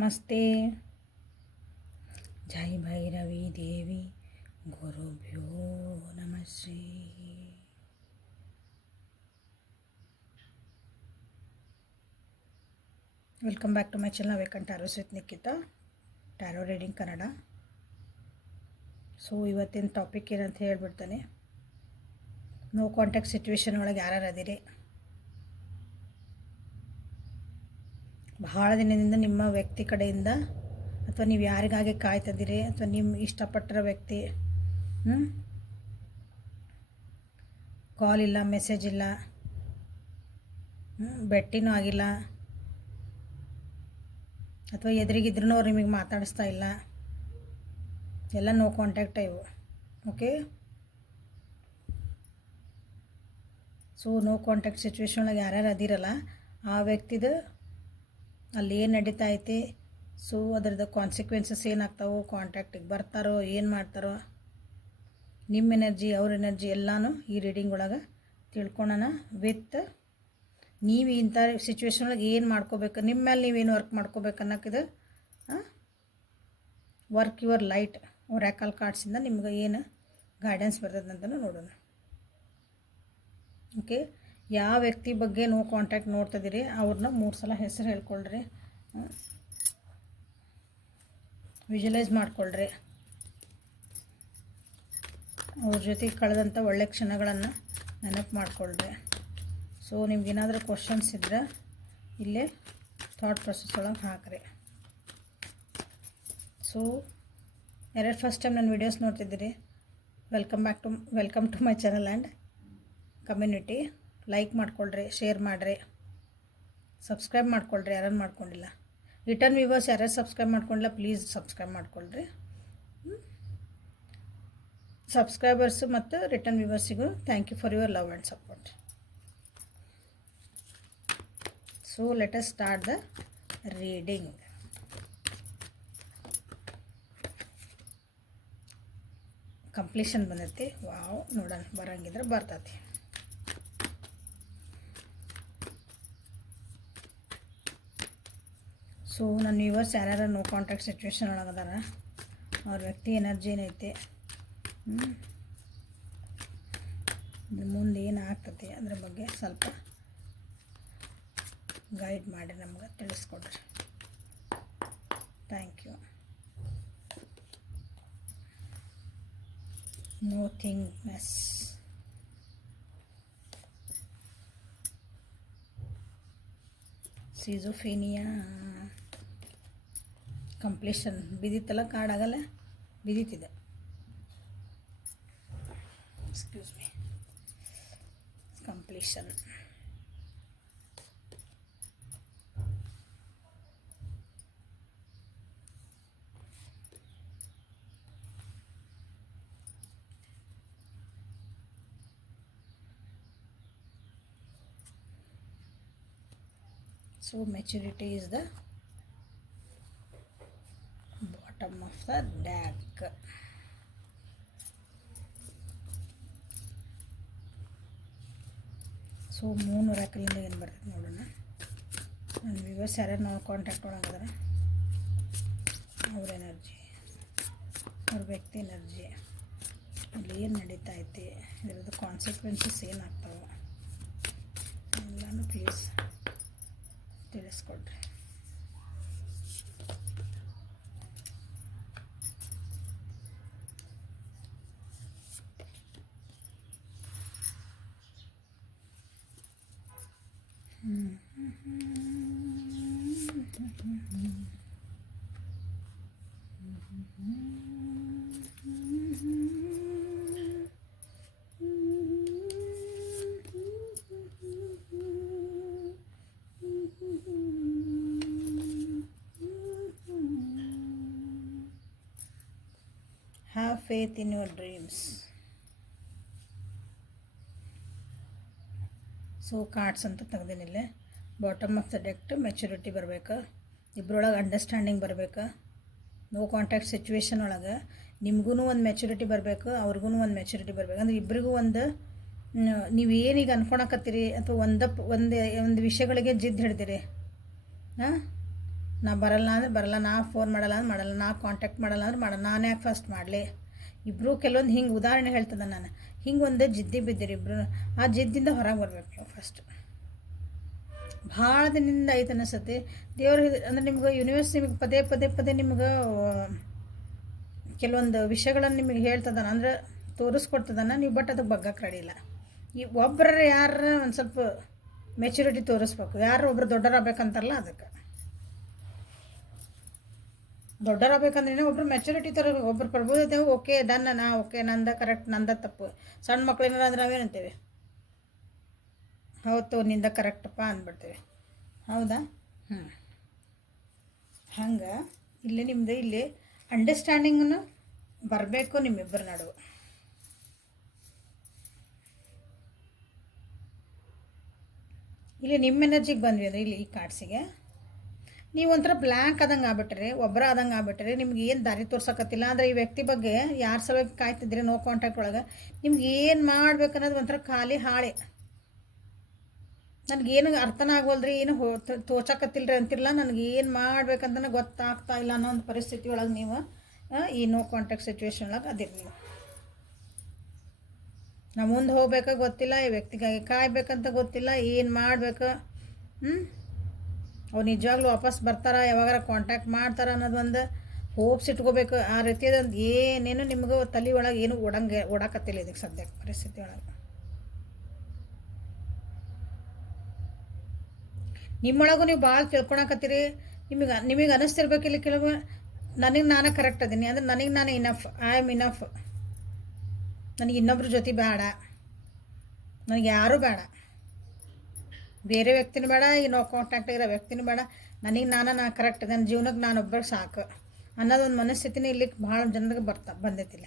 ನಮಸ್ತೆ. ಜೈ ಭೈರವಿ ದೇವಿ ಗುರುಭ್ಯೋ ನಮಃ Shri. Welcome back to my channel vacant tarot with Nikhita, tarot reading Kannada. So ಇವತ್ತಿನ ಟಾಪಿಕ್ ಏನಂತ ಹೇಳ್ಬಿಡ್ತಾನೆ. ನೋ ಕಾಂಟ್ಯಾಕ್ಟ್ ಸಿಚುವೇಶನ್ ಒಳಗೆ ಯಾರು ಅದಿರಿ, ಬಹಳ ದಿನದಿಂದ ನಿಮ್ಮ ವ್ಯಕ್ತಿ ಕಡೆಯಿಂದ ಅಥವಾ ನೀವು ಯಾರಿಗಾಗಿ ಕಾಯ್ತಿದ್ದೀರಿ ಅಥವಾ ನಿಮ್ಮ ಇಷ್ಟಪಟ್ಟಿರೋ ವ್ಯಕ್ತಿ ಕಾಲ್ ಇಲ್ಲ, ಮೆಸೇಜ್ ಇಲ್ಲ, ಭೇಟಿನೂ ಆಗಿಲ್ಲ, ಅಥವಾ ಎದುರಿಗಿದ್ರೂ ಅವ್ರು ನಿಮಗೆ ಮಾತಾಡಿಸ್ತಾ ಇಲ್ಲ, ಎಲ್ಲ ನೋ ಕಾಂಟ್ಯಾಕ್ಟ್ ಇವು. Okay, so no contact situation ಒಳಗೆ ಯಾರ್ಯಾರು ಅದಿರಲ್ಲ ಆ ವ್ಯಕ್ತಿದು ಅಲ್ಲಿ ಏನು ನಡೀತಾ ಐತಿ, ಸೊ ಅದರದ್ದು ಕಾನ್ಸಿಕ್ವೆನ್ಸಸ್ ಏನಾಗ್ತಾವೋ, ಕಾಂಟ್ಯಾಕ್ಟಿಗೆ ಬರ್ತಾರೋ ಏನು ಮಾಡ್ತಾರೋ, ನಿಮ್ಮ ಎನರ್ಜಿ ಅವ್ರ ಎನರ್ಜಿ ಎಲ್ಲನೂ ಈ ರೀಡಿಂಗ್ ಒಳಗೆ ತಿಳ್ಕೊಳ್ಳೋಣ. ವಿತ್ ನೀವು ಇಂಥ ಸಿಚುವೇಶನ್ ಒಳಗೆ ಏನು ಮಾಡ್ಕೋಬೇಕು, ನಿಮ್ಮ ಮೇಲೆ ನೀವೇನು ವರ್ಕ್ ಮಾಡ್ಕೋಬೇಕು ಅನ್ನೋಕ್ಕಿದು ವರ್ಕ್ ಯುವರ್ ಲೈಟ್ ಒರಾಕಲ್ ಕಾರ್ಡ್ಸಿಂದ ನಿಮ್ಗೆ ಏನು ಗೈಡೆನ್ಸ್ ಬರ್ತದೆ ಅಂತಲೂ ನೋಡೋಣ. ಓಕೆ, ಯಾವ ವ್ಯಕ್ತಿ ಬಗ್ಗೆ ನೋ ಕಾಂಟ್ಯಾಕ್ಟ್ ನೋಡ್ತಿದ್ದೀರಿ ಅವ್ರನ್ನ 3 ಸಲ ಹೆಸರು ಹೇಳ್ಕೊಳ್ರಿ, ವಿಜುವಲೈಸ್ ಮಾಡ್ಕೊಳ್ರಿ, ಅವ್ರ ಜೊತೆಗೆ ಕಳೆದಂಥ ಒಳ್ಳೆ ಕ್ಷಣಗಳನ್ನು ನೆನಪು ಮಾಡ್ಕೊಳ್ರಿ. ಸೊ ನಿಮ್ಗೇನಾದರೂ ಕ್ವಶನ್ಸ್ ಇದ್ದರೆ ಇಲ್ಲೇ ಥಾಟ್ ಪ್ರೊಸೆಸ್ ಒಳಗೆ ಹಾಕ್ರಿ. ಸೊ ಯಾರ್ಯಾರು ಫಸ್ಟ್ ಟೈಮ್ ನನ್ನ ವೀಡಿಯೋಸ್ ನೋಡ್ತಿದ್ದೀರಿ, welcome to my channel and community. Like ಮಾಡ್ಕೊಳ್ರಿ, ಶೇರ್ ಮಾಡಿರಿ, ಸಬ್ಸ್ಕ್ರೈಬ್ ಮಾಡ್ಕೊಳ್ರಿ ಯಾರು ಮಾಡ್ಕೊಂಡಿಲ್ಲ. ರಿಟರ್ನ್ ವ್ಯೂವರ್ಸ್ ಯಾರ್ಯಾರು ಸಬ್ಸ್ಕ್ರೈಬ್ ಮಾಡ್ಕೊಂಡಿಲ್ಲ ಪ್ಲೀಸ್ ಸಬ್ಸ್ಕ್ರೈಬ್ ಮಾಡ್ಕೊಳ್ರಿ. ಸಬ್ಸ್ಕ್ರೈಬರ್ಸು ಮತ್ತು ರಿಟರ್ನ್ ವ್ಯೂವರ್ಸಿಗೂ thank you for your love and support. So let us start the reading. Completion ಬಂದೈತಿ. ವಾವ್, ನೋಡೋಣ ಬರಂಗಿದ್ರೆ ಬರ್ತೈತಿ. ಸೊ ನನ್ನ ವ್ಯೂವರ್ಸ್ ಯಾರ್ಯಾರು ನೋ ಕಾಂಟ್ಯಾಕ್ಟ್ ಸಿಚುವೇಶನ್ ಒಳಗದಾರ ಅವ್ರ ವ್ಯಕ್ತಿ ಎನರ್ಜಿ ಏನೈತೆ, ಮುಂದೆ ಏನು ಆಗ್ತದೆ ಅದ್ರ ಬಗ್ಗೆ ಸ್ವಲ್ಪ ಗೈಡ್ ಮಾಡಿ ನಮ್ಗೆ ತಿಳಿಸ್ಕೊಡ್ರಿ. Thank you. Nothing mess. Schizophrenia. Completion ಬಿದ್ದಿತ್ತಲ್ಲ, ಕಾರ್ಡ್ ಆಗಲ್ಲ, ಬಿದ್ದಿತ್ತಿದೆ. Excuse me. Completion. So maturity is the bottom of the deck. So moon ಒರಾಕಲಿಂದ ಏನು ಬರ್ತದೆ ನೋಡೋಣ. ನನ್ನ ವ್ಯೂವರ್ಸ್ ಯಾರ್ಯಾರು ನಾವು ಕಾಂಟ್ಯಾಕ್ಟ್ ಒಳಗದಾರ ಅವ್ರ ಎನರ್ಜಿ, ಅವ್ರ ವ್ಯಕ್ತಿ ಎನರ್ಜಿ, ಅಲ್ಲಿ ಏನು ನಡೀತಾ ಐತಿ, ಇದರದ್ದು ಕಾನ್ಸಿಕ್ವೆನ್ಸಸ್ ಏನಾಗ್ತಾವೆ ಎಲ್ಲನೂ ಪ್ಲೀಸ್ ತಿಳಿಸ್ಕೊಡ್ರಿ. Have faith in your dreams. So cards ಅಂತ ತೆಗೆದಿನಿಲ್ಲ. Bottom of the deck maturity ಬರಬೇಕು, ಇಬ್ಬರೊಳಗೆ ಅಂಡರ್ಸ್ಟ್ಯಾಂಡಿಂಗ್ ಬರಬೇಕು. ನೋ ಕಾಂಟ್ಯಾಕ್ಟ್ ಸಿಚುವೇಶನ್ ಒಳಗೆ ನಿಮಗೂ ಒಂದು ಮೆಚುರಿಟಿ ಬರಬೇಕು, ಅವ್ರಿಗೂ ಒಂದು ಮೆಚುರಿಟಿ ಬರಬೇಕು. ಅಂದರೆ ಇಬ್ಬರಿಗೂ ಒಂದು ನೀವೇನೀಗ ಅನ್ಕೊಳಕತ್ತೀರಿ ಅಥವಾ ಒಂದು ವಿಷಯಗಳಿಗೆ ಜಿದ್ದು ಹಿಡ್ದಿರಿ, ನಾ ಬರಲ್ಲ ಅಂದ್ರೆ ಬರಲ್ಲ, ನಾ ಫೋನ್ ಮಾಡಲ್ಲ ಅಂದ್ರೆ ಮಾಡಲ್ಲ, ನಾ ಕಾಂಟ್ಯಾಕ್ಟ್ ಮಾಡಲ್ಲ ಅಂದ್ರೆ ಮಾಡಲ್ಲ, ನಾನು ಯಾಕೆ ಫಸ್ಟ್ ಮಾಡಲಿ. ಇಬ್ಬರು ಕೆಲವೊಂದು ಹಿಂಗೆ ಉದಾಹರಣೆ ಹೇಳ್ತದೆ. ನಾನು ಹಿಂಗೆ ಒಂದು ಜಿದ್ದಿ ಬಿದ್ದಿರಿ ಇಬ್ಬರು. ಆ ಜಿದ್ದಿಂದ ಹೊರಗೆ ಬರ್ಬೇಕು ನೀವು ಫಸ್ಟ್. ಭಾಳ ದಿನದಿಂದ ಐತೆ ಅನಿಸತ್ತೆ ದೇವ್ರ ಅಂದ್ರೆ ನಿಮ್ಗೆ ಯೂನಿವರ್ಸ್ ನಿಮಗೆ ಪದೇ ಪದೇ ಪದೇ ನಿಮ್ಗೆ ಕೆಲವೊಂದು ವಿಷಯಗಳನ್ನು ನಿಮಗೆ ಹೇಳ್ತದಾನ ಅಂದ್ರೆ ತೋರಿಸ್ಕೊಡ್ತದಾನ ನೀವು, ಬಟ್ ಅದಕ್ಕೆ ಬಗ್ಗಕ್ಕೆ ರೆಡಿ ಇಲ್ಲ. ಈ ಒಬ್ಬರ ಯಾರ ಒಂದು ಸ್ವಲ್ಪ ಮೆಚುರಿಟಿ ತೋರಿಸ್ಬೇಕು. ಯಾರು ಒಬ್ರು ದೊಡ್ಡರಾಗಬೇಕಂತಾರಲ್ಲ, ಅದಕ್ಕೆ ದೊಡ್ಡರಾಗಬೇಕಂದ್ರೆ ಒಬ್ರು ಮೆಚುರಿಟಿ ಥರ, ಒಬ್ರು ಪ್ರಭುದೇವು ಓಕೆ ಡನ್, ನಾ ಓಕೆ ನಂದ ಕರೆಕ್ಟ್, ನಂದ ತಪ್ಪು. ಸಣ್ಣ ಮಕ್ಳು ಏನಾರ ಅಂದ್ರೆ ನಾವೇನಂತೇವೆ, ಹೌದು ನಿಂದ ಕರೆಕ್ಟಪ್ಪ ಅಂದ್ಬಿಡ್ತೇವೆ. ಹೌದಾ? ಹಂಗೆ ಇಲ್ಲಿ ನಿಮ್ಮದು ಇಲ್ಲಿ ಅಂಡರ್ಸ್ಟ್ಯಾಂಡಿಂಗನ್ನು ಬರಬೇಕು ನಿಮ್ಮಿಬ್ಬರ ನಡುವೆ. ಇಲ್ಲಿ ನಿಮ್ಮ ಎನರ್ಜಿಗೆ ಬಂದ್ವಿ ಅಂದರೆ ಇಲ್ಲಿ ಈ ಕಾರ್ಡ್ಸಿಗೆ ನೀವು ಒಂಥರ ಬ್ಲ್ಯಾಂಕ್ ಆದಂಗೆ ಆಗ್ಬಿಟ್ರೆ, ಒಬ್ಬರ ಆದಂಗೆ ಆಗ್ಬಿಟ್ರೆ, ನಿಮ್ಗೆ ಏನು ದಾರಿ ತೋರ್ಸಕತ್ತಿಲ್ಲ. ಅಂದರೆ ಈ ವ್ಯಕ್ತಿ ಬಗ್ಗೆ ಯಾರ ಸಲುವಾಗಿ ಕಾಯ್ತಿದ್ರೆ ನೋ ಕಾಂಟ್ಯಾಕ್ಟ್ ಒಳಗೆ ನಿಮ್ಗೆ ಏನು ಮಾಡ್ಬೇಕನ್ನೋದು ಒಂಥರ ಖಾಲಿ ಹಾಳೆ. ನನಗೇನು ಅರ್ಥನ ಆಗೋಲ್ರಿ, ಏನು ತೋಚಕತ್ತಿಲ್ರಿ ಅಂತಿಲ್ಲ, ನನಗೇನು ಮಾಡ್ಬೇಕಂತನೇ ಗೊತ್ತಾಗ್ತಾ ಇಲ್ಲ ಅನ್ನೋ ಒಂದು ಪರಿಸ್ಥಿತಿ ಒಳಗೆ ನೀವು ಈ ನೋ ಕಾಂಟ್ಯಾಕ್ಟ್ ಸಿಚುವೇಶನ್ ಒಳಗೆ ಅದಿರಿ ನೀವು. ನಾ ಮುಂದೆ ಹೋಗ್ಬೇಕಾ ಗೊತ್ತಿಲ್ಲ, ಈ ವ್ಯಕ್ತಿಗಾಗಿ ಕಾಯ್ಬೇಕಂತ ಗೊತ್ತಿಲ್ಲ, ಏನು ಮಾಡ್ಬೇಕು. ಅವ್ರು ನಿಜವಾಗ್ಲೂ ವಾಪಸ್ ಬರ್ತಾರ, ಯಾವಾಗಾರ ಕಾಂಟ್ಯಾಕ್ಟ್ ಮಾಡ್ತಾರ ಅನ್ನೋದು ಒಂದು ಹೋಪ್ಸ್ ಇಟ್ಕೋಬೇಕು. ಆ ರೀತಿಯಾದಂದು ಏನೇನು ನಿಮ್ಗೆ ತಲೆ ಒಳಗೆ ಏನು ಓಡಾಕತ್ತಿಲ್ಲ ಇದಕ್ಕೆ ಸದ್ಯಕ್ಕೆ ಪರಿಸ್ಥಿತಿ ಒಳಗೆ. ನಿಮ್ಮೊಳಗೂ ನೀವು ಭಾಳ ತಿಳ್ಕೊಳಕತ್ತೀರಿ. ನಿಮಗೆ ಅನಿಸ್ತಿರ್ಬೇಕಿಲ್ಲ ಕೆಲವು, ನನಗೆ ನಾನು ಕರೆಕ್ಟ್ ಅದೀನಿ ಅಂದರೆ ನನಗೆ ನಾನು ಇನಫ್, ಐ ಆಮ್ ಇನಫ್, ನನಗೆ ಇನ್ನೊಬ್ರ ಜೊತೆ ಬೇಡ, ನನಗೆ ಯಾರೂ ಬೇಡ, ಬೇರೆ ವ್ಯಕ್ತಿನೂ ಬೇಡ, ಈ ನೋ ಕಾಂಟ್ಯಾಕ್ಟ್ ಇರೋ ವ್ಯಕ್ತಿನೂ ಬೇಡ, ನನಗೆ ನಾನು ಕರೆಕ್ಟ್, ನನ್ನ ಜೀವನಕ್ಕೆ ನಾನೊಬ್ಬರು ಸಾಕು ಅನ್ನೋದೊಂದು ಮನಸ್ಥಿತಿನೇ ಇಲ್ಲಿ ಭಾಳ ಜನರಿಗೆ ಬಂದೈತಿಲ್ಲ.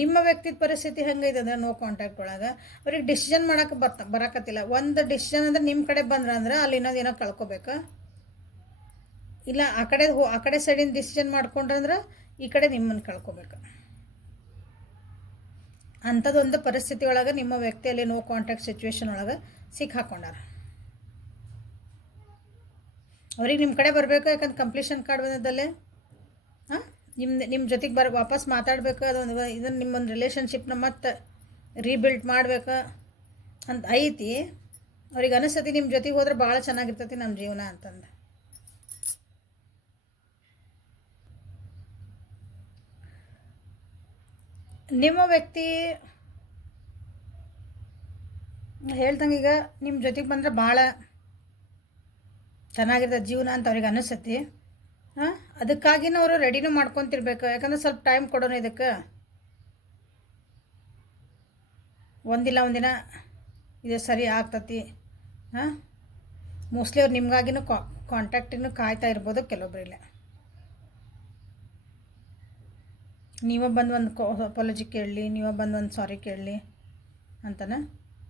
ನಿಮ್ಮ ವ್ಯಕ್ತಿದ ಪರಿಸ್ಥಿತಿ ಹೆಂಗೈತೆ ಅಂದ್ರೆ ನೋ ಕಾಂಟ್ಯಾಕ್ಟ್ ಒಳಗೆ ಅವ್ರಿಗೆ ಡಿಸಿಷನ್ ಮಾಡೋಕೆ ಬರಾಕತ್ತಿಲ್ಲ. ಒಂದು ಡಿಸಿಷನ್ ಅಂದ್ರೆ ನಿಮ್ಮ ಕಡೆ ಬಂದ್ರೆ ಅಂದ್ರೆ ಅಲ್ಲಿ ಇನ್ನೊಂದೇನೋ ಕಳ್ಕೊಬೇಕು, ಇಲ್ಲ ಆ ಕಡೆ ಸೈಡಿನ ಡಿಸಿಷನ್ ಮಾಡ್ಕೊಂಡ್ರಂದ್ರೆ ಈ ಕಡೆ ನಿಮ್ಮನ್ನು ಕಳ್ಕೊಬೇಕು. ಅಂಥದ್ದೊಂದು ಪರಿಸ್ಥಿತಿ ಒಳಗೆ ನಿಮ್ಮ ವ್ಯಕ್ತಿಯಲ್ಲಿ ನೋ ಕಾಂಟ್ಯಾಕ್ಟ್ ಸಿಚುವೇಶನ್ ಒಳಗೆ ಸಿಕ್ಕಾಕೊಂಡಾರ. ಅವ್ರಿಗೆ ನಿಮ್ಮ ಕಡೆ ಬರಬೇಕು, ಯಾಕಂದ್ರೆ ಕಂಪ್ಲೀಷನ್ ಕಾರ್ಡ್ ಬಂದದ್ದಲ್ಲೇ ನಿಮ್ಮ ಜೊತೆಗೆ ವಾಪಸ್ ಮಾತಾಡಬೇಕು. ಅದೊಂದು ಇದನ್ನು ನಿಮ್ಮೊಂದು ರಿಲೇಷನ್ಶಿಪ್ನ ಮತ್ತೆ ರೀಬಿಲ್ಡ್ ಮಾಡ್ಬೇಕು ಅಂತ ಐತಿ. ಅವ್ರಿಗೆ ಅನಿಸ್ತತಿ ನಿಮ್ಮ ಜೊತೆಗೆ ಹೋದ್ರೆ ಭಾಳ ಚೆನ್ನಾಗಿರ್ತೈತಿ ನಮ್ಮ ಜೀವನ ಅಂತಂದು. ನಿಮ್ಮ ವ್ಯಕ್ತಿ ಹೇಳ್ದಂಗೆ ಈಗ ನಿಮ್ಮ ಜೊತೆಗೆ ಬಂದರೆ ಭಾಳ ಚೆನ್ನಾಗಿರ್ತದೆ ಜೀವನ ಅಂತ ಅವ್ರಿಗೆ ಅನಿಸ್ತತಿ. ಅದಕ್ಕಾಗಿನ ಅವರು ರೆಡಿನೂ ಮಾಡ್ಕೊತಿರ್ಬೇಕು, ಯಾಕಂದ್ರೆ ಸ್ವಲ್ಪ ಟೈಮ್ ಕೊಡೋಣ ಇದಕ್ಕೆ. ಒಂದಿಲ್ಲ ಒಂದಿನ ಇದು ಸರಿ ಆಗ್ತತಿ. ಮೋಸ್ಟ್ಲಿ ಅವ್ರು ನಿಮಗಾಗಿನೂ ಕಾಂಟ್ಯಾಕ್ಟಿನೂ ಕಾಯ್ತಾ ಇರ್ಬೋದು ಕೆಲವೊಬ್ಬರಿಲ್ಲ. ನೀವೇ ಬಂದು ಒಂದು ಅಪಾಲಜಿ ಕೇಳಲಿ, ನೀವೇ ಬಂದು ಒಂದು ಸಾರಿ ಕೇಳಲಿ ಅಂತನ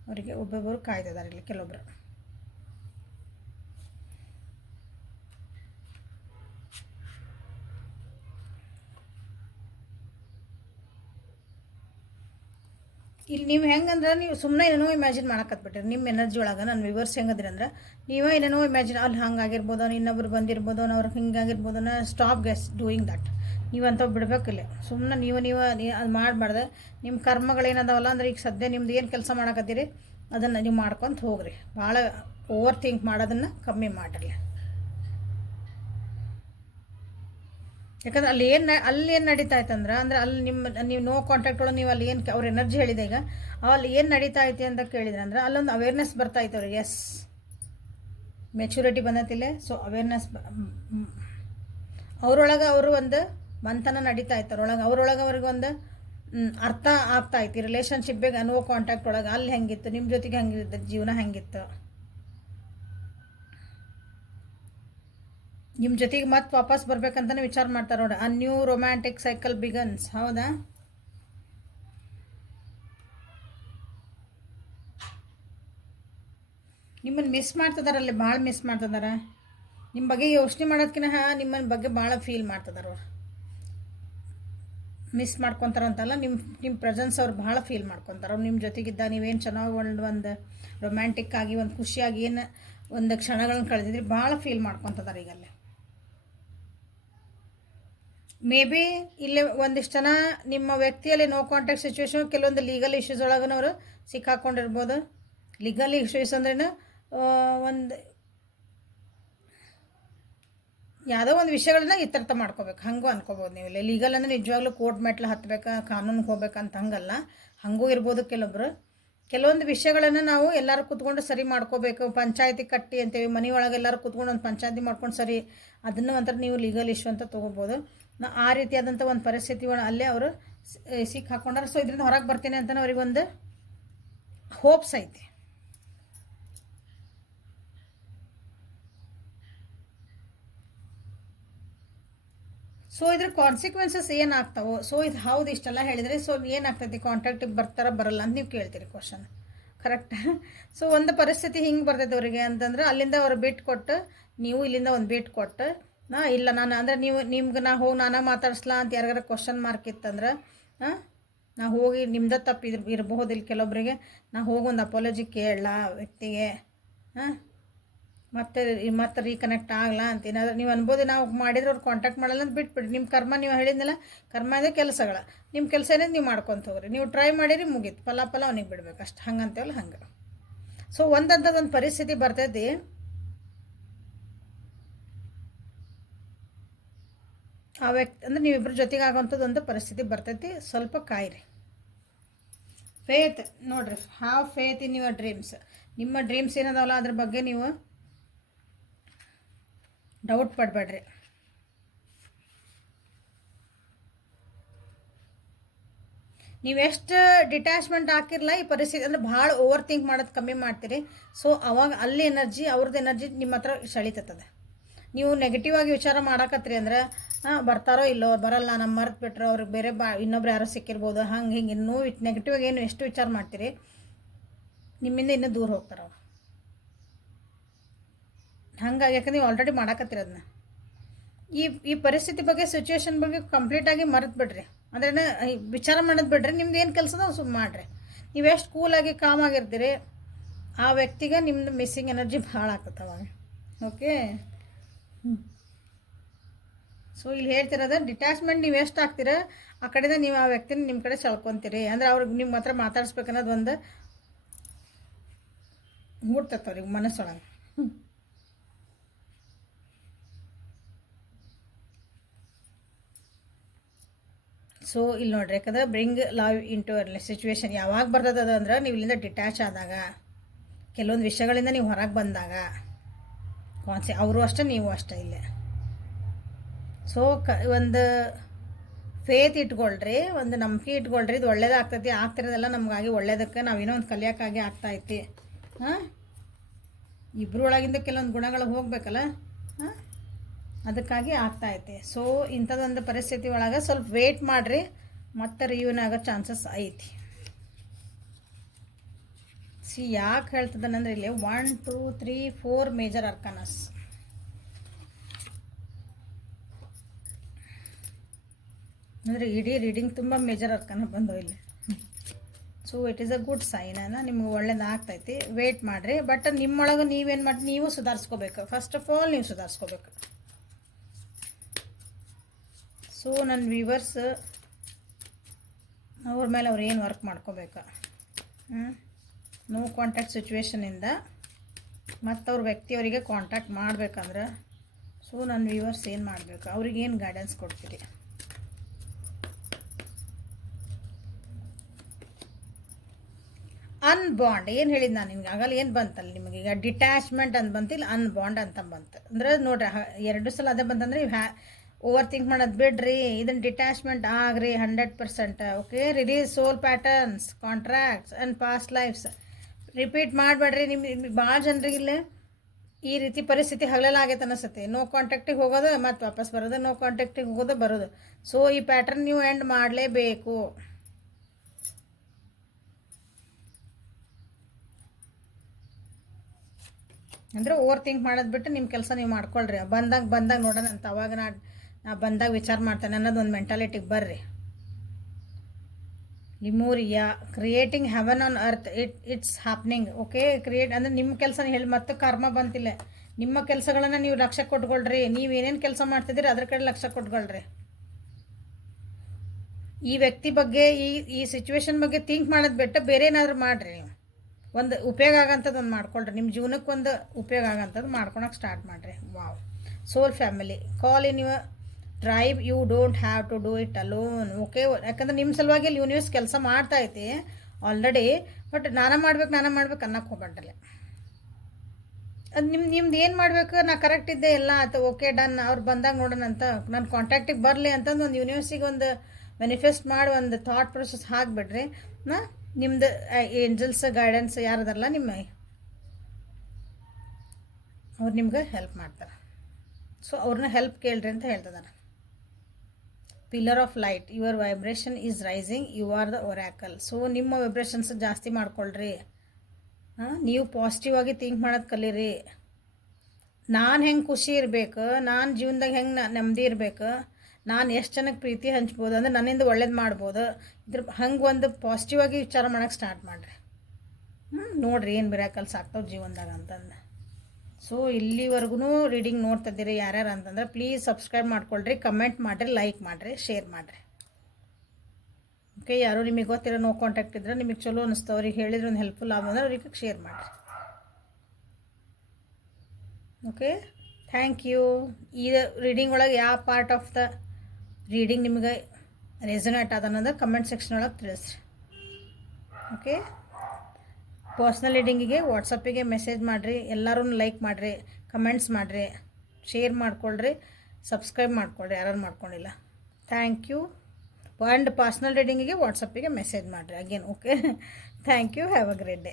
ಅವರಿಗೆ ಒಬ್ಬೊಬ್ಬರು ಕಾಯ್ತಿದ್ದಾರೆ ಇಲ್ಲಿ ಕೆಲವೊಬ್ಬರು. ಇಲ್ಲಿ ನೀವು ಹೆಂಗಂದ್ರೆ ನೀವು ಸುಮ್ಮನೆ ಏನೇನೋ ಇಮ್ಯಾಜಿನ್ ಮಾಡಕತ್ಬಿಟ್ರಿ ನಿಮ್ಮ ಎನರ್ಜಿ ಒಳಗೆ. ನಾನು ವಿವರ್ಸ್ ಹೆಂಗದ್ರಿ ಅಂದ್ರೆ ನೀವೇ ಏನೇನೋ ಇಮ್ಯಾಜಿನ್, ಅಲ್ಲಿ ಹಂಗಾಗಿರ್ಬೋದು, ಇನ್ನೊಬ್ರು ಬಂದಿರ್ಬೋದು, ಅವ್ರಿಗೆ ಹಿಂಗಾಗಿರ್ಬೋದು. Stop guess doing that. ನೀವಂತ ಬಿಡ್ಬೇಕಿಲ್ಲ. ಸುಮ್ಮನೆ ನೀವು ಅದು ಮಾಡಬಾರ್ದು. ನಿಮ್ಮ ಕರ್ಮಗಳೇನದಾವಲ್ಲ ಅಂದ್ರೆ ಈಗ ಸದ್ಯ ನಿಮ್ದು ಏನು ಕೆಲಸ ಮಾಡಕತ್ತೀರಿ ಅದನ್ನು ನೀವು ಮಾಡ್ಕೊತ ಹೋಗ್ರಿ. ಭಾಳ ಓವರ್ ಥಿಂಕ್ ಮಾಡೋದನ್ನು ಕಮ್ಮಿ ಮಾಡಿರಿ. ಯಾಕಂದ್ರೆ ಅಲ್ಲಿ ಏನು ನಡೀತಾ ಐತಂದ್ರೆ ಅಂದ್ರೆ ಅಲ್ಲಿ ನೀವು ನೋ ಕಾಂಟ್ಯಾಕ್ಟ್ ಒಳಗೆ ನೀವು ಅಲ್ಲಿ ಏನು ಅವ್ರ ಎನರ್ಜಿ ಹೇಳಿದೆ ಈಗ ಅಲ್ಲಿ ಏನು ನಡೀತಾ ಐತಿ ಅಂತ ಕೇಳಿದ್ರೆ ಅಂದ್ರೆ ಅಲ್ಲೊಂದು ಅವೇರ್ನೆಸ್ ಬರ್ತಾ ಐತೆ ಅವ್ರಿಗೆ. ಎಸ್, ಮೆಚುರಿಟಿ ಬಂದತಿಲ್ಲ. ಸೊ ಅವೇರ್ನೆಸ್ ಅವರೊಳಗೆ ಅವರು ಒಂದು ಮಂಥನ ನಡೀತಾ ಇತ್ತು ಅವ್ರೊಳಗೆ ಅವ್ರಿಗೆ ಒಂದು ಅರ್ಥ ಆಗ್ತಾ ಐತಿ ರಿಲೇಷನ್ಶಿಪ್ಪಿಗೆ ನೋ ಕಾಂಟ್ಯಾಕ್ಟ್ ಒಳಗೆ ಅಲ್ಲಿ ಹೆಂಗಿತ್ತು, ನಿಮ್ಮ ಜೊತೆಗೆ ಹೆಂಗಿತ್ತು, ಜೀವನ ಹೆಂಗಿತ್ತು, ನಿಮ್ಮ ಜೊತೆಗೆ ಮತ್ತೆ ವಾಪಸ್ ಬರ್ಬೇಕಂತಲೇ ವಿಚಾರ ಮಾಡ್ತಾರೆ ನೋಡಿ. ಆ ನ್ಯೂ ರೊಮ್ಯಾಂಟಿಕ್ ಸೈಕಲ್ ಬಿಗನ್ಸ್. ಹೌದಾ? ನಿಮ್ಮನ್ನು ಮಿಸ್ ಮಾಡ್ತಿದಾರಲ್ಲಿ, ಭಾಳ ಮಿಸ್ ಮಾಡ್ತಿದಾರ. ನಿಮ್ಮ ಬಗ್ಗೆ ಯೋಚನೆ ಮಾಡೋದಕ್ಕಿಂತ ನಿಮ್ಮನ್ನ ಬಗ್ಗೆ ಭಾಳ ಫೀಲ್ ಮಾಡ್ತಿದಾರ ಅವ್ರು. ಮಿಸ್ ಮಾಡ್ಕೊತಾರಂತಲ್ಲ, ನಿಮ್ಮ ಪ್ರೆಸೆನ್ಸ್ ಅವ್ರು ಭಾಳ ಫೀಲ್ ಮಾಡ್ಕೊತಾರೆ. ಅವ್ರು ನಿಮ್ಮ ಜೊತೆಗಿದ್ದ ನೀವೇನು ಚೆನ್ನಾಗಿ ಒಂದು ರೊಮ್ಯಾಂಟಿಕ್ ಆಗಿ ಒಂದು ಖುಷಿಯಾಗಿ ಏನು ಒಂದು ಕ್ಷಣಗಳನ್ನ ಕಳೆದಿದ್ರಿ ಭಾಳ ಫೀಲ್ ಮಾಡ್ಕೊತದಾರೆ ಈಗಲ್ಲೇ. ಮೇ ಬಿ ಇಲ್ಲಿ ಒಂದಿಷ್ಟು ಜನ ನಿಮ್ಮ ವ್ಯಕ್ತಿಯಲ್ಲಿ ನೋ ಕಾಂಟ್ಯಾಕ್ಟ್ ಸಿಚುವೇಶನ್ ಕೆಲವೊಂದು ಲೀಗಲ್ ಇಶ್ಯೂಸ್ ಒಳಗನವರು ಸಿಕ್ಕಾಕೊಂಡಿರ್ಬೋದು. ಲೀಗಲ್ ಇಶ್ಯೂಸ್ ಅಂದ್ರೇನು ಒಂದು ಯಾವುದೋ ಒಂದು ವಿಷಯಗಳನ್ನ ಇತ್ಯರ್ಥ ಮಾಡ್ಕೋಬೇಕು, ಹಂಗೂ ಅನ್ಕೋಬೋದು ನೀವು. ಇಲ್ಲಿ ಲೀಗಲ್ ಅಂದರೆ ನಿಜವಾಗ್ಲೂ ಕೋರ್ಟ್ ಮೆಟ್ಲು ಹತ್ಬೇಕಾ, ಕಾನೂನಿಗೆ ಹೋಗ್ಬೇಕಂತ ಹಂಗಲ್ಲ, ಹಂಗೂ ಇರ್ಬೋದು ಕೆಲವೊಂದು ವಿಷಯಗಳನ್ನು ನಾವು ಎಲ್ಲರೂ ಕೂತ್ಕೊಂಡು ಸರಿ ಮಾಡ್ಕೋಬೇಕು. ಪಂಚಾಯತಿ ಕಟ್ಟಿ ಅಂತೇವಿ, ಮನೆಯೊಳಗೆ ಎಲ್ಲರೂ ಕೂತ್ಕೊಂಡು ಒಂದು ಪಂಚಾಯತಿ ಮಾಡ್ಕೊಂಡು ಸರಿ, ಅದನ್ನು ಒಂಥರ ನೀವು ಲೀಗಲ್ ಇಶ್ಯೂ ಅಂತ ತೊಗೋಬೋದು. ಆ ರೀತಿಯಾದಂಥ ಒಂದು ಪರಿಸ್ಥಿತಿ ಅಲ್ಲೇ ಅವರು ಸಿಕ್ಕಿ ಹಾಕೊಂಡ್ರೆ. ಸೊ ಇದರಿಂದ ಹೊರಗೆ ಬರ್ತೀನಿ ಅಂತ ಅವ್ರಿಗೊಂದು ಹೋಪ್ಸ್ ಐತಿ. ಸೊ ಇದ್ರ ಕಾನ್ಸಿಕ್ವೆನ್ಸಸ್ ಏನಾಗ್ತಾವೋ, ಸೊ ಇದು ಹೌದು ಇಷ್ಟೆಲ್ಲ ಹೇಳಿದರೆ ಸೊ ಏನಾಗ್ತೈತಿ, ಕಾಂಟ್ಯಾಕ್ಟಿಗೆ ಬರ್ತಾರ ಬರಲ್ಲ ಅಂತ ನೀವು ಕೇಳ್ತೀರಿ ಕ್ವಶನ್, ಕರೆಕ್ಟ್? ಸೊ ಒಂದು ಪರಿಸ್ಥಿತಿ ಹಿಂಗೆ ಬರ್ತೈತೆ ಅವರಿಗೆ ಅಂತಂದ್ರೆ ಅಲ್ಲಿಂದ ಅವ್ರು ಬಿಟ್ಟು ಕೊಟ್ಟು, ನೀವು ಇಲ್ಲಿಂದ ಒಂದು ಬಿಟ್ಟು ಕೊಟ್ಟು ಇಲ್ಲ ನಾನು ಅಂದರೆ ನಿಮ್ಗೆ ನಾ ಹೋಗಿ ನಾನೇ ಮಾತಾಡಿಸ್ಲಾ ಅಂತ ಯಾರಿಗಾರ ಕ್ವಶನ್ ಮಾರ್ಕ್ ಇತ್ತಂದ್ರೆ ನಾ ಹೋಗಿ ನಿಮ್ದು ತಪ್ಪು ಇರಬಹುದು. ಇಲ್ಲಿ ಕೆಲವೊಬ್ಬರಿಗೆ ನಾ ಹೋಗಿ ಒಂದು ಅಪಾಲಜಿ ಕೇಳಲ್ಲ ವ್ಯಕ್ತಿಗೆ, ಮತ್ತೆ ರೀಕನೆಕ್ಟ್ ಆಗಲ್ಲ ಅಂತ ಏನಾದರೂ ನೀವು ಅನ್ಬೋದು. ನಾವು ಮಾಡಿದ್ರೆ ಅವ್ರು ಕಾಂಟ್ಯಾಕ್ಟ್ ಮಾಡಲ್ಲ ಅಂತ ಬಿಟ್ಬಿಡಿ. ನಿಮ್ಮ ಕರ್ಮ, ನೀವು ಹೇಳಿದ್ನಲ್ಲ ಕರ್ಮ ಇದೆ ಕೆಲಸಗಳ, ನಿಮ್ಮ ಕೆಲಸ ಏನಿದೆ ನೀವು ಮಾಡ್ಕೊತ ಹೋಗ್ರಿ. ನೀವು ಟ್ರೈ ಮಾಡಿರಿ, ಮುಗೀತು, ಫಲ ಅವನಿಗೆ ಬಿಡ್ಬೇಕು ಅಷ್ಟು. ಹಂಗಂತೇವಲ್ಲ ಹಂಗೆ. ಸೊ ಒಂದಂಥದ್ದೊಂದು ಪರಿಸ್ಥಿತಿ ಬರ್ತೈತಿ, ಆ ವ್ಯಕ್ತಿ ಅಂದರೆ ನೀವಿಬ್ಬರ ಜೊತೆಗೆ ಆಗೋವಂಥದ್ದು ಒಂದು ಪರಿಸ್ಥಿತಿ ಬರ್ತೈತಿ. ಸ್ವಲ್ಪ ಕಾಯಿರಿ. ಫೇತ್ ನೋಡ್ರಿ, have faith in your dreams. ನಿಮ್ಮ ಡ್ರೀಮ್ಸ್ ಏನದಾವಲ್ಲ ಅದ್ರ ಬಗ್ಗೆ ನೀವು ಡೌಟ್ ಪಡಬೇಡ್ರಿ. ನೀವೆಷ್ಟು ಡಿಟ್ಯಾಚ್ಮೆಂಟ್ ಹಾಕಿರಲ್ಲ ಈ ಪರಿಸ್ಥಿತಿ ಅಂದರೆ ಭಾಳ ಓವರ್ ಥಿಂಕ್ ಮಾಡೋದು ಕಮ್ಮಿ ಮಾಡ್ತೀರಿ. ಸೊ ಅವಾಗ ಅಲ್ಲಿ ಎನರ್ಜಿ, ಅವ್ರದ್ದು ಎನರ್ಜಿ ನಿಮ್ಮ ಹತ್ರ ಸೆಳಿತದೆ. ನೀವು ನೆಗೆಟಿವ್ ಆಗಿ ವಿಚಾರ ಮಾಡಕತ್ರಿ ಅಂದ್ರೆ ಬರ್ತಾರೋ ಇಲ್ಲೋ, ಬರಲ್ಲ, ನಮ್ಮ ಮರ್ತು ಬಿಟ್ರೆ ಅವ್ರಿಗೆ ಬೇರೆ ಇನ್ನೊಬ್ರು ಯಾರೋ ಸಿಕ್ಕಿರ್ಬೋದು, ಹಂಗೆ ಹಿಂಗೆ ಇನ್ನೂ ನೆಗೆಟಿವ್ ಆಗಿ ಏನು ಎಷ್ಟು ವಿಚಾರ ಮಾಡ್ತೀರಿ, ನಿಮ್ಮಿಂದ ಇನ್ನೂ ದೂರ ಹೋಗ್ತಾರೆ ಅವ್ರು. ಹಂಗಾಗಿ ಯಾಕಂದ್ರೆ ನೀವು ಆಲ್ರೆಡಿ ಮಾಡಕತ್ತೀರಿ ಅದನ್ನ. ಈ ಪರಿಸ್ಥಿತಿ ಬಗ್ಗೆ, ಸಿಚುವೇಶನ್ ಬಗ್ಗೆ ಕಂಪ್ಲೀಟಾಗಿ ಮರೆತು ಬಿಡ್ರಿ. ಅಂದ್ರೆ ವಿಚಾರ ಮಾಡೋದು ಬಿಡ್ರಿ. ನಿಮ್ದು ಏನು ಕೆಲಸದ ಸುಮ್ಮನೆ ಮಾಡಿರಿ. ನೀವೆಷ್ಟು ಕೂಲಾಗಿ ಕಾಮಾಗಿರ್ತೀರಿ, ಆ ವ್ಯಕ್ತಿಗೆ ನಿಮ್ಮದು ಮಿಸ್ಸಿಂಗ್ ಎನರ್ಜಿ ಭಾಳ ಆಗ್ತದೆ ಅವಾಗ. ಓಕೆ, ಸೊ ಇಲ್ಲಿ ಹೇಳ್ತಿರೋದು ಡಿಟ್ಯಾಚ್ಮೆಂಟ್ ನೀವು ಎಷ್ಟು ಆಗ್ತೀರ ಆ ಕಡೆಯಿಂದ ನೀವು ಆ ವ್ಯಕ್ತಿನ ನಿಮ್ಮ ಕಡೆ ಸೆಳ್ಕೊತೀರಿ. ಅಂದರೆ ಅವ್ರಿಗೆ ನಿಮ್ಮ ಹತ್ರ ಮಾತಾಡಿಸ್ಬೇಕನ್ನೋದು ಒಂದು ಮೂಡ್ತೈತೆ ಅವ್ರಿಗೆ ಮನಸ್ಸೊಳಗೆ. ಸೊ ಇಲ್ಲಿ ನೋಡ್ರಿ, ಯಾಕಂದ್ರೆ ಬ್ರಿಂಗ್ ಲವ್ ಇಂಟು ಸಿಚುವೇಶನ್ ಯಾವಾಗ ಬರ್ತದೆ ಅಂದ್ರೆ ನೀವು ಇಲ್ಲಿಂದ ಡಿಟ್ಯಾಚ್ ಆದಾಗ, ಕೆಲವೊಂದು ವಿಷಯಗಳಿಂದ ನೀವು ಹೊರಗೆ ಬಂದಾಗ, ಅವರು ಅಷ್ಟೇ ನೀವು ಅಷ್ಟೇ ಇಲ್ಲೇ. ಸೊ ಒಂದು ಫೇತ್ ಇಟ್ಕೊಳ್ರಿ, ಒಂದು ನಂಬಿಕೆ ಇಟ್ಕೊಳ್ರಿ. ಇದು ಒಳ್ಳೇದಾಗ್ತೈತಿ, ಆಗ್ತಿರೋದೆಲ್ಲ ನಮಗಾಗಿ ಒಳ್ಳೇದಕ್ಕೆ, ನಾವೇನೋ ಒಂದು ಕಲಿಯೋಕ್ಕಾಗಿ ಆಗ್ತಾಯಿತಿ. ಇಬ್ಬರು ಒಳಗಿಂದ ಕೆಲವೊಂದು ಗುಣಗಳು ಹೋಗ್ಬೇಕಲ್ಲ, ಅದಕ್ಕಾಗಿ ಆಗ್ತಾಯಿದೆ. ಸೊ ಇಂಥದ್ದೊಂದು ಪರಿಸ್ಥಿತಿ ಒಳಗೆ ಸ್ವಲ್ಪ ವೇಟ್ ಮಾಡಿರಿ, ಮತ್ತೆ ರಿಯೂನ್ ಆಗೋ ಚಾನ್ಸಸ್ ಐತಿ. ಯಾಕೆ ಹೇಳ್ತದನಂದ್ರೆ ಇಲ್ಲಿ 1 2 3 4 ಮೇಜರ್ ಅರ್ಕಾನಸ್. ಅಂದರೆ ಇಡೀ ರೀಡಿಂಗ್ ತುಂಬ ಮೇಜರ್ ಅರ್ಕಾನ ಬಂದವು ಇಲ್ಲಿ. So it is a good sign. ನಿಮ್ಗೆ ಒಳ್ಳೇದು ಆಗ್ತೈತಿ. ವೇಟ್ ಮಾಡಿರಿ. ಬಟ್ ನಿಮ್ಮೊಳಗೆ ನೀವೇನು ಮಾಡಿ, ನೀವು ಸುಧಾರಿಸ್ಕೋಬೇಕು. ಫಸ್ಟ್ ಆಫ್ ಆಲ್ ನೀವು ಸುಧಾರಿಸ್ಕೋಬೇಕು. ಸೊ ನನ್ನ ವ್ಯೂವರ್ಸ್ ಅವ್ರ ಮೇಲೆ ಅವ್ರು ಏನು ವರ್ಕ್ ಮಾಡ್ಕೋಬೇಕು. ನೋ ಕಾಂಟ್ಯಾಕ್ಟ್ ಸಿಚುವೇಶನಿಂದ ಮತ್ತು ಅವ್ರ ವ್ಯಕ್ತಿಯವರಿಗೆ ಕಾಂಟ್ಯಾಕ್ಟ್ ಮಾಡ್ಬೇಕಂದ್ರೆ, ಸೊ ನನ್ನ ವ್ಯೂವರ್ಸ್ ಏನು ಮಾಡಬೇಕು, ಅವ್ರಿಗೇನು ಗೈಡೆನ್ಸ್ ಕೊಡ್ತೀರಿ? ಅನ್ಬಾಂಡ್ ಏನು ಹೇಳಿದ್ದು ನಾನು ನಿಮ್ಗೆ ಆಗಲ್ಲ, ಏನು ಬಂತಲ್ಲ ನಿಮಗೆ ಈಗ ಡಿಟ್ಯಾಚ್ಮೆಂಟ್ ಅಂತ ಬಂತಿಲ್ಲ, ಅನ್ಬಾಂಡ್ ಅಂತ ಬಂತು. ಅಂದರೆ ನೋಡ್ರಿ, 2 ಸಲ ಅದೇ ಬಂತಂದ್ರೆ ನೀವು ಓವರ್ ಥಿಂಕ್ ಮಾಡೋದು ಬಿಡ್ರಿ. ಇದನ್ನು ಡಿಟ್ಯಾಚ್ಮೆಂಟ್ ಆಗ್ರಿ 100%. Okay, release soul patterns, contracts and past lives. Repeat ಮಾಡಬೇಡ್ರಿ. ನಿಮ್ಗೆ ಭಾಳ ಜನರಿಗಿಲ್ಲೇ ಈ ರೀತಿ ಪರಿಸ್ಥಿತಿ ಹಗಲೆಲ್ಲ ಆಗೈತೆ ಅನಿಸುತ್ತೆ. ನೋ ಕಾಂಟ್ಯಾಕ್ಟಿಗೆ ಹೋಗೋದು ಮತ್ತು ವಾಪಸ್ ಬರೋದು, ನೋ ಕಾಂಟ್ಯಾಕ್ಟಿಗೆ ಹೋಗೋದು ಬರೋದು. ಸೊ ಈ ಪ್ಯಾಟರ್ನ್ ನೀವು ಎಂಡ್ ಮಾಡಲೇಬೇಕು. ಅಂದರೆ ಓವರ್ ಥಿಂಕ್ ಮಾಡೋದು ಬಿಟ್ಟು ನಿಮ್ಮ ಕೆಲಸ ನೀವು ಮಾಡ್ಕೊಳ್ರಿ. ಬಂದಾಗ ನೋಡೋಣ ಅಂತ, ಅವಾಗ ನಾ ಬಂದಾಗ ವಿಚಾರ ಮಾಡ್ತೇನೆ ಅನ್ನೋದು ಒಂದು ಮೆಂಟಾಲಿಟಿಗೆ ಬರ್ರಿ. Lemuria creating heaven on earth it's happening. Okay, create ಅಂದರೆ ನಿಮ್ಮ ಕೆಲಸನ ಹೇಳಿ ಮತ್ತೆ ಕರ್ಮ ಬಂತಿಲ್ಲ. ನಿಮ್ಮ ಕೆಲಸಗಳನ್ನು ನೀವು ಲಕ್ಷ್ಯ ಕೊಟ್ಕೊಳ್ರಿ. ನೀವು ಏನೇನು ಕೆಲಸ ಮಾಡ್ತಿದ್ದೀರಿ ಅದ್ರ ಕಡೆ ಲಕ್ಷ್ಯ ಕೊಟ್ಕೊಳ್ರಿ. ಈ ವ್ಯಕ್ತಿ ಬಗ್ಗೆ ಈ ಸಿಚುವೇಶನ್ ಬಗ್ಗೆ ಥಿಂಕ್ ಮಾಡೋದು ಬಿಟ್ಟು ಬೇರೆ ಏನಾದರೂ ಮಾಡಿರಿ. ಒಂದು ಉಪಯೋಗ ಆಗಂಥದ್ದು ಒಂದು ಮಾಡ್ಕೊಳ್ರಿ. ನಿಮ್ಮ ಜೀವನಕ್ಕೆ ಒಂದು ಉಪಯೋಗ ಆಗಂಥದ್ದು ಮಾಡ್ಕೊಳಕ್ಕೆ ಸ್ಟಾರ್ಟ್ ಮಾಡಿರಿ. Wow. Soul family call in your tribe. You don't have to do it alone. Okay, ಯಾಕಂದ್ರೆ ನಿಮ್ಮ ಸಲುವಾಗಿ ಇಲ್ಲಿ ಯೂನಿವರ್ಸ್ ಕೆಲಸ ಮಾಡ್ತಾ ಐತಿ ಆಲ್ರೆಡಿ. ಬಟ್ ನಾನೇ ಮಾಡ್ಬೇಕು ಅನ್ನಕ್ಕೆ ಹೋಗ್ಬೇಡ್ರಲ್ಲ. ಅದು ನಿಮ್ದು ಏನು ಮಾಡಬೇಕು, ನಾ ಕರೆಕ್ಟ್ ಇದ್ದೆ ಎಲ್ಲ ಆಯ್ತು, ಓಕೆ ಡನ್, ಅವ್ರು ಬಂದಾಗ ನೋಡೋಣ ಅಂತ ನನ್ನ ಕಾಂಟ್ಯಾಕ್ಟಿಗೆ ಬರಲಿ ಅಂತಂದು ಒಂದು ಯೂನಿವರ್ಸಿಗೆ ಒಂದು ಮ್ಯಾನಿಫೆಸ್ಟ್ ಮಾಡಿ ಒಂದು ಥಾಟ್ ಪ್ರೊಸೆಸ್ ಹಾಕಿಬಿಡ್ರಿ. ನಿಮ್ಮದು ಏಂಜಲ್ಸ್ ಗೈಡೆನ್ಸ್ ಯಾರದಾರಲ್ಲ ನಿಮ್ಮ, ಅವ್ರು ನಿಮ್ಗೆ ಹೆಲ್ಪ್ ಮಾಡ್ತಾರೆ. ಸೊ ಅವ್ರನ್ನ ಹೆಲ್ಪ್ ಕೇಳ್ರಿ ಅಂತ ಹೇಳ್ತಿದ್ದಾರೆ. Pillar of light, your vibration is rising, you are the oracle. So ನಿಮ್ಮ ವೈಬ್ರೇಷನ್ಸ್ ಜಾಸ್ತಿ ಮಾಡ್ಕೊಳ್ರಿ. ನೀವು ಪಾಸಿಟಿವ್ ಆಗಿ ಥಿಂಕ್ ಮಾಡೋದು ಕಲೀರಿ. ನಾನು ಹೆಂಗೆ ಖುಷಿ ಇರಬೇಕು, ನಾನು ಜೀವನದಾಗ ಹೆಂಗೆ ನೆಮ್ಮದಿ ಇರಬೇಕು, ನಾನು ಎಷ್ಟು ಜನಕ್ಕೆ ಪ್ರೀತಿ ಹಂಚ್ಬೋದು, ಅಂದರೆ ನನ್ನಿಂದ ಒಳ್ಳೇದು ಮಾಡ್ಬೋದು, ಹಂಗೆ ಒಂದು ಪಾಸಿಟಿವ್ ಆಗಿ ವಿಚಾರ ಮಾಡೋಕ್ಕೆ ಸ್ಟಾರ್ಟ್ ಮಾಡಿರಿ. ನೋಡಿರಿ ಏನು ಮಿರಾಕಲ್ಸ್ ಆಗ್ತಾವೆ ಜೀವನದಾಗ ಅಂತಂದು. ಸೊ ಇಲ್ಲಿವರೆಗೂ ರೀಡಿಂಗ್ ನೋಡ್ತಿದ್ದೀರಿ ಯಾರ್ಯಾರು ಅಂತಂದ್ರೆ ಪ್ಲೀಸ್ ಸಬ್ಸ್ಕ್ರೈಬ್ ಮಾಡ್ಕೊಳ್ರಿ, ಕಮೆಂಟ್ ಮಾಡಿರಿ, ಲೈಕ್ ಮಾಡಿರಿ, ಶೇರ್ ಮಾಡಿರಿ. ಓಕೆ, ಯಾರು ನಿಮಗೆ ಗೊತ್ತಿರೋ ನೋ ಕಾಂಟ್ಯಾಕ್ಟ್ ಇದ್ರೆ, ನಿಮಗೆ ಚಲೋ ಅನಿಸ್ತು, ಅವ್ರಿಗೆ ಹೇಳಿದ್ರೆ ಒಂದು ಹೆಲ್ಪ್ಫುಲ್ ಆಗೋದ್ರೆ ಅವ್ರಿಗೆ ಶೇರ್ ಮಾಡಿರಿ. Okay, thank you. ಈ ರೀಡಿಂಗ್ ಒಳಗೆ ಯಾವ ಪಾರ್ಟ್ ಆಫ್ ದ ರೀಡಿಂಗ್ ನಿಮಗೆ ರೆಸೊನೇಟ್ ಆದ ಅನ್ನೋದು ಕಮೆಂಟ್ ಸೆಕ್ಷನ್ ಒಳಗೆ ತಿಳಿಸ್ರಿ. ಓಕೆ, ಪರ್ಸ್ನಲ್ ರೀಡಿಂಗಿಗೆ ವಾಟ್ಸಪ್ಪಿಗೆ ಮೆಸೇಜ್ ಮಾಡಿರಿ. ಎಲ್ಲರೂ ಲೈಕ್ ಮಾಡಿರಿ, ಕಮೆಂಟ್ಸ್ ಮಾಡಿರಿ, ಶೇರ್ ಮಾಡ್ಕೊಳ್ರಿ, ಸಬ್ಸ್ಕ್ರೈಬ್ ಮಾಡ್ಕೊಳ್ರಿ ಯಾರು ಮಾಡ್ಕೊಂಡಿಲ್ಲ. Thank you. ಆ್ಯಂಡ್ ಪರ್ಸ್ನಲ್ ರೀಡಿಂಗಿಗೆ ವಾಟ್ಸಪ್ಪಿಗೆ ಮೆಸೇಜ್ ಮಾಡಿರಿ again. Okay, thank you. Have a great day.